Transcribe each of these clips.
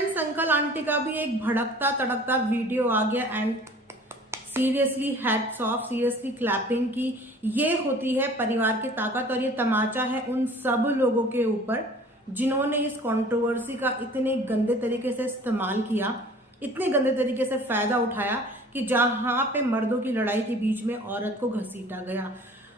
Friends, uncle aunty का भी एक भड़कता तड़कता वीडियो आ गया and seriously hats off, seriously clapping की ये होती है परिवार की ताकत। और ये तमाचा है उन सब लोगों के ऊपर जिन्होंने इस कंट्रोवर्सी का इतने गंदे तरीके से इस्तेमाल किया, इतने गंदे तरीके से फायदा उठाया कि जहां पे मर्दों की लड़ाई के बीच में औरत को घसीटा गया।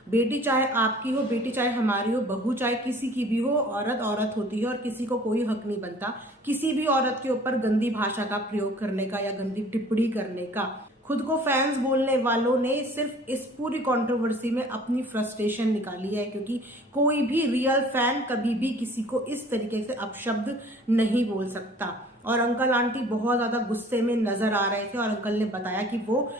बेटी चाहे आपकी हो, बेटी चाहे हमारी हो, बहू चाहे किसी की भी हो, औरत औरत होती है और किसी को कोई हक नहीं बनता किसी भी औरत के ऊपर गंदी भाषा का प्रयोग करने का या गंदी टिप्पणी करने का। खुद को फैंस बोलने वालों ने सिर्फ इस पूरी कंट्रोवर्सी में अपनी फ्रस्ट्रेशन निकाली है, क्योंकि कोई भी रियल फैन कभी भी किसी को इस तरीके से अपशब्द नहीं बोल सकता। और अंकल आंटी बहुत ज्यादा गुस्से में नजर आ रहे थे और अंकल ने बताया कि वो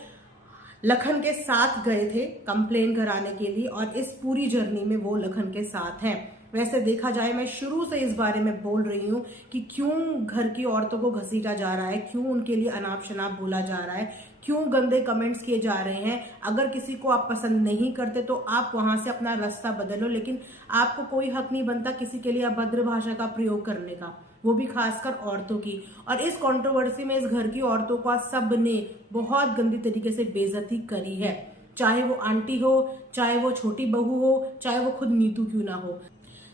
लखन के साथ गए थे कंप्लेन कराने के लिए और इस पूरी जर्नी में वो लखन के साथ हैं। वैसे देखा जाए, मैं शुरू से इस बारे में बोल रही हूँ कि क्यों घर की औरतों को घसीटा जा रहा है, क्यों उनके लिए अनाप शनाप बोला जा रहा है, क्यों गंदे कमेंट्स किए जा रहे हैं। अगर किसी को आप पसंद नहीं करते तो आप वहां से अपना रास्ता बदलो, लेकिन आपको कोई हक नहीं बनता किसी के लिए अभद्र भाषा का प्रयोग करने का, वो भी खासकर औरतों की। और इस कंट्रोवर्सी में इस घर की औरतों का सब ने बहुत गंदी तरीके से बेइज्जती करी है, चाहे वो आंटी हो, चाहे वो छोटी बहू हो, चाहे वो खुद नीतू क्यों ना हो।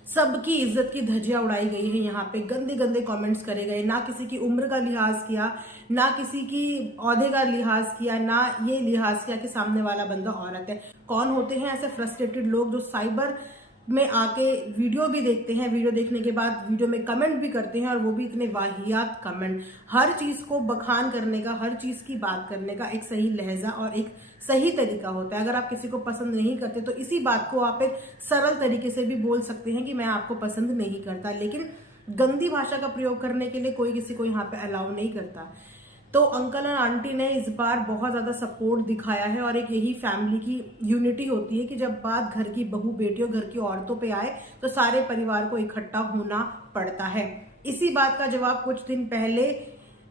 सबकी इज्जत की धज्जियां उड़ाई गई है। यहाँ पे गंदे गंदे कमेंट्स करे गए, ना किसी की उम्र का लिहाज किया, ना किसी की ओहदे का लिहाज किया, ना ये लिहाज किया कि सामने वाला बंदा औरत है। कौन होते हैं ऐसे फ्रस्ट्रेटेड लोग जो साइबर में आके वीडियो भी देखते हैं, वीडियो देखने के बाद वीडियो में कमेंट भी करते हैं, और वो भी इतने वाहियात कमेंट। हर चीज को बखान करने का, हर चीज की बात करने का एक सही लहजा और एक सही तरीका होता है। अगर आप किसी को पसंद नहीं करते तो इसी बात को आप एक सरल तरीके से भी बोल सकते हैं कि मैं आपको पसंद नहीं करता, लेकिन गंदी भाषा का प्रयोग करने के लिए कोई किसी को यहाँ पे अलाउ नहीं करता। तो अंकल और आंटी ने इस बार बहुत ज्यादा सपोर्ट दिखाया है, और एक यही फैमिली की यूनिटी होती है कि जब बात घर की बहू बेटियों, घर की औरतों पे आए तो सारे परिवार को इकट्ठा होना पड़ता है। इसी बात का जवाब कुछ दिन पहले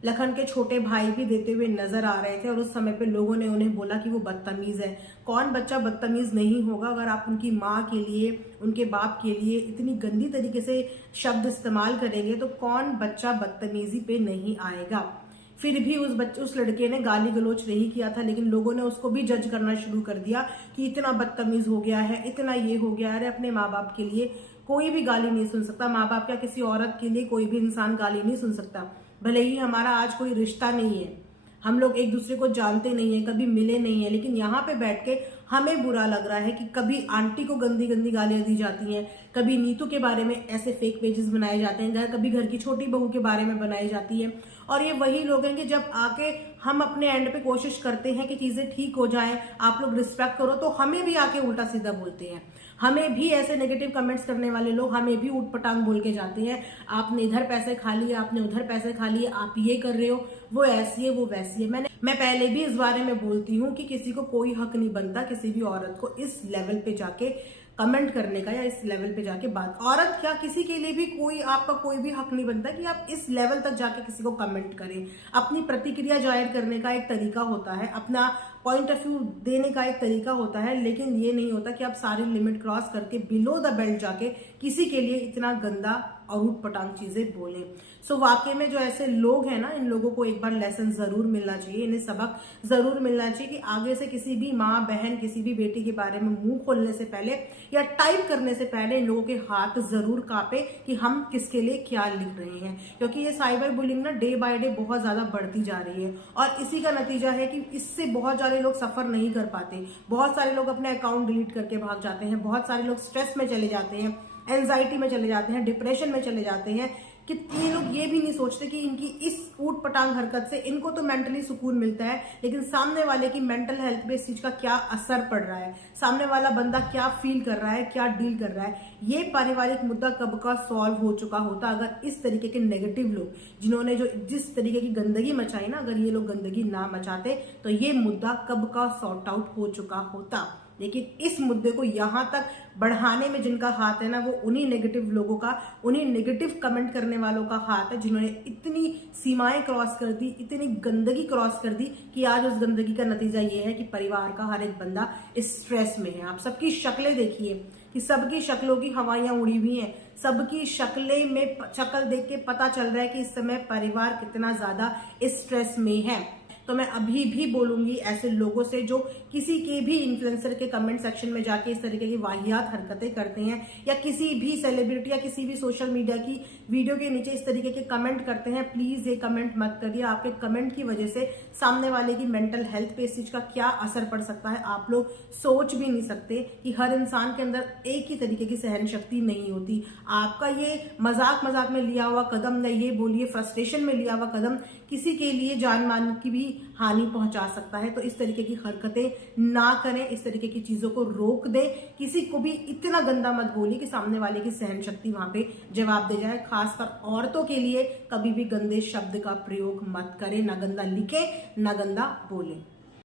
लखन के छोटे भाई भी देते हुए नजर आ रहे थे, और उस समय पे लोगों ने उन्हें बोला कि वो बदतमीज है। कौन बच्चा बदतमीज नहीं होगा? अगर आप उनकी माँ के लिए, उनके बाप के लिए इतनी गंदी तरीके से शब्द इस्तेमाल करेंगे तो कौन बच्चा बदतमीजी पे नहीं आएगा। फिर भी उस लड़के ने गाली गलोच नहीं किया था, लेकिन लोगों ने उसको भी जज करना शुरू कर दिया कि इतना बदतमीज हो गया है, इतना ये हो गया है। अरे अपने माँ बाप के लिए कोई भी गाली नहीं सुन सकता, माँ बाप क्या किसी औरत के लिए कोई भी इंसान गाली नहीं सुन सकता। भले ही हमारा आज कोई रिश्ता नहीं है, हम लोग एक दूसरे को जानते नहीं है, कभी मिले नहीं है, लेकिन यहाँ पे बैठ के हमें बुरा लग रहा है कि कभी आंटी को गंदी गंदी गालियां दी जाती हैं, कभी नीतू के बारे में ऐसे फेक पेजेस बनाए जाते हैं, कभी घर की छोटी बहू के बारे में बनाई जाती है। और ये वही लोग हैं कि जब आके हम अपने एंड पे कोशिश करते हैं कि चीजें ठीक हो जाएं, आप लोग रिस्पेक्ट करो, तो हमें भी आके उल्टा सीधा बोलते हैं। हमें भी ऐसे नेगेटिव कमेंट्स करने वाले लोग हमें भी ऊट पटांग बोल के जाते हैं, आपने इधर पैसे खा लिए, आपने उधर पैसे खा लिए, आप ये कर रहे हो, वो ऐसी है, वो वैसी है। मैं पहले भी इस बारे में बोलती हूँ कि किसी को कोई हक नहीं बनता किसी भी औरत को इस लेवल पे जाके कमेंट करने का, या इस लेवल पे जाके बात। औरत क्या, किसी के लिए भी कोई, आपका कोई भी हक नहीं बनता कि आप इस लेवल तक जाके किसी को कमेंट करें। अपनी प्रतिक्रिया जाहिर करने का एक तरीका होता है, अपना पॉइंट ऑफ व्यू देने का एक तरीका होता है, लेकिन ये नहीं होता कि आप सारी लिमिट क्रॉस करके बिलो द बेल्ट जाके किसी के लिए इतना गंदा और ऊट पटांग चीजें बोलें। सो वाकई में जो ऐसे लोग हैं ना, इन लोगों को एक बार लेसन जरूर मिलना चाहिए, इन्हें सबक जरूर मिलना चाहिए कि आगे से किसी भी माँ बहन, किसी भी बेटी के बारे में मुंह खोलने से पहले या टाइप करने से पहले इन लोगों के हाथ जरूर कांपे कि हम किसके लिए क्या लिख रहे हैं। क्योंकि ये साइबर बुलिंग ना डे बाय डे बहुत ज्यादा बढ़ती जा रही है, और इसी का नतीजा है कि इससे बहुत सारे लोग सफर नहीं कर पाते, बहुत सारे लोग अपने अकाउंट डिलीट करके भाग जाते हैं, बहुत सारे लोग स्ट्रेस में चले जाते हैं, एंजाइटी में चले जाते हैं, डिप्रेशन में चले जाते हैं, कि ये लोग ये भी नहीं सोचते कि इनकी इस ऊट पटांग हरकत से इनको तो मेंटली सुकून मिलता है, लेकिन सामने वाले की मेंटल हेल्थ पे इस चीज का क्या असर पड़ रहा है, सामने वाला बंदा क्या फील कर रहा है, क्या डील कर रहा है। ये पारिवारिक मुद्दा कब का सॉल्व हो चुका होता अगर इस तरीके के नेगेटिव लोग, जिन्होंने जो जिस तरीके की गंदगी मचाई ना, अगर ये लोग गंदगी ना मचाते तो ये मुद्दा कब का सॉर्ट आउट हो चुका होता। लेकिन इस मुद्दे को यहां तक बढ़ाने में जिनका हाथ है ना, वो उन्हीं नेगेटिव लोगों का, उन्हीं नेगेटिव कमेंट करने वालों का हाथ है, जिन्होंने इतनी सीमाएं क्रॉस कर दी, इतनी गंदगी क्रॉस कर दी कि आज उस गंदगी का नतीजा ये है कि परिवार का हर एक बंदा इस स्ट्रेस में है। आप सबकी शक्लें देखिए, कि सबकी शक्लों की हवाइयां उड़ी हुई हैं, सबकी शक्ल देख के पता चल रहा है कि इस समय परिवार कितना ज्यादा स्ट्रेस में है। तो मैं अभी भी बोलूंगी ऐसे लोगों से जो किसी के भी इन्फ्लुएंसर के कमेंट सेक्शन में जाके इस तरीके की वाहियात हरकतें करते हैं, या किसी भी सेलिब्रिटी या किसी भी सोशल मीडिया की वीडियो के नीचे इस तरीके के कमेंट करते हैं, प्लीज ये कमेंट मत करिए। आपके कमेंट की वजह से सामने वाले की मेंटल हेल्थ पे इस चीज का क्या असर पड़ सकता है आप लोग सोच भी नहीं सकते कि हर इंसान के अंदर एक ही तरीके की सहन शक्ति नहीं होती। आपका ये मजाक में लिया हुआ कदम, या ये बोलिए फ्रस्ट्रेशन में लिया हुआ कदम किसी के लिए जान मान की भी हानि पहुंचा सकता है। तो इस तरीके की हरकतें ना करें, इस तरीके की चीजों को रोक दें। किसी को भी इतना गंदा मत बोलिए कि सामने वाले की सहन शक्ति वहां पे जवाब दे जाए। खासकर औरतों के लिए कभी भी गंदे शब्द का प्रयोग मत करें, ना गंदा लिखें ना गंदा बोलें।